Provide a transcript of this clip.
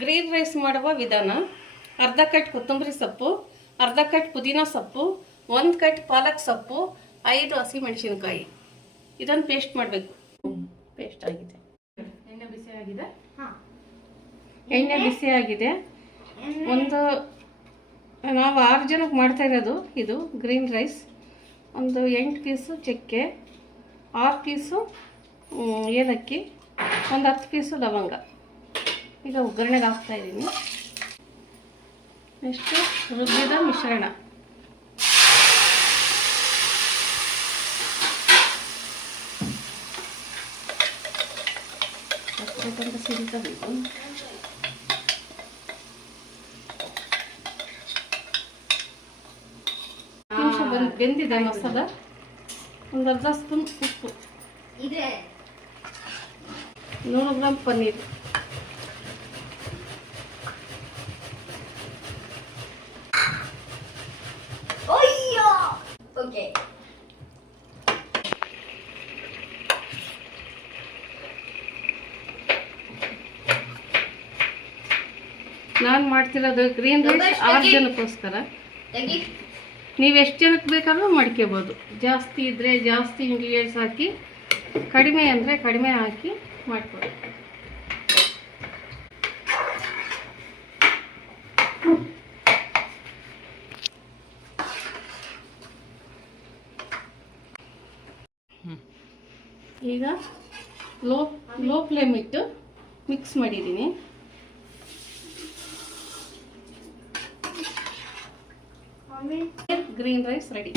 Green rice ಮಾಡುವ ವಿಧಾನ. ಅರ್ಧ ಕಟ್ ಕೊತ್ತಂಬರಿ ಸೊಪ್ಪು, ಅರ್ಧ ಕಟ್ ಪುದೀನ ಸೊಪ್ಪು, 1 ಕಟ್ ಪಾಲಕ್ ಸೊಪ್ಪು, 5 ಹಸಿಮೆಣಸಿನಕಾಯಿ. ಇದನ್ನು ಪೇಸ್ಟ್ ಮಾಡಬೇಕು. ಪೇಸ್ಟ್ ಆಗಿದೆ. ಎಣ್ಣೆ ಬಿಸಿ ಆಗಿದೆ. ಎಣ್ಣೆ ಬಿಸಿ ಆಗಿದೆ. ಒಂದು ನಾವು 6 ಜನಕ್ಕೆ ಮಾಡ್ತಾ ಇರೋದು ಇದು ಗ್ರೀನ್ ರೈಸ್. ಒಂದು 8 ಪೀಸು ಚಕ್ಕೆ, 6 ಪೀಸು ಏಲಕ್ಕಿ, ಒಂದು 10 ಪೀಸು ಲವಂಗ. ಈಗ ಒಗ್ಗರಣೆಗೆ ಹಾಕ್ತಾ ಇದ್ದೀನಿ. ನೆಕ್ಸ್ಟು ರುಬ್ಬಿದ ಮಿಶ್ರಣ. ಸ್ವಲ್ಪ ಸಿಡಿಸಬೇಕು. ನಿಮಿಷ ಬೆಂದಿದೆ ಮಸಾಲ. ಒಂದು ಅರ್ಧ ಸ್ಪೂನ್ ಉಪ್ಪು, 100 ಗ್ರಾಮ್ ಪನ್ನೀರ್, ನಾನು ಮಾಡ್ತಿರೋದು ಗ್ರೀನ್ ರೈಸ್ 6 ಜನಕ್ಕೋಸ್ಕರ. ನೀವು ಎಷ್ಟು ಜನಕ್ಕೆ ಬೇಕಾದ್ರೂ ಮಾಡ್ಕೋಬೋದು. ಜಾಸ್ತಿ ಇದ್ದರೆ ಜಾಸ್ತಿ ಇಂಗ್ರೀಡಿಯೆಂಟ್ಸ್ ಹಾಕಿ, ಕಡಿಮೆ ಅಂದರೆ ಕಡಿಮೆ ಹಾಕಿ ಮಾಡ್ಕೊಳ್ಳಿ. ಈಗ ಲೋ ಫ್ಲೇಮ್ ಇಟ್ಟು ಮಿಕ್ಸ್ ಮಾಡಿದ್ದೀನಿ. Green rice ready.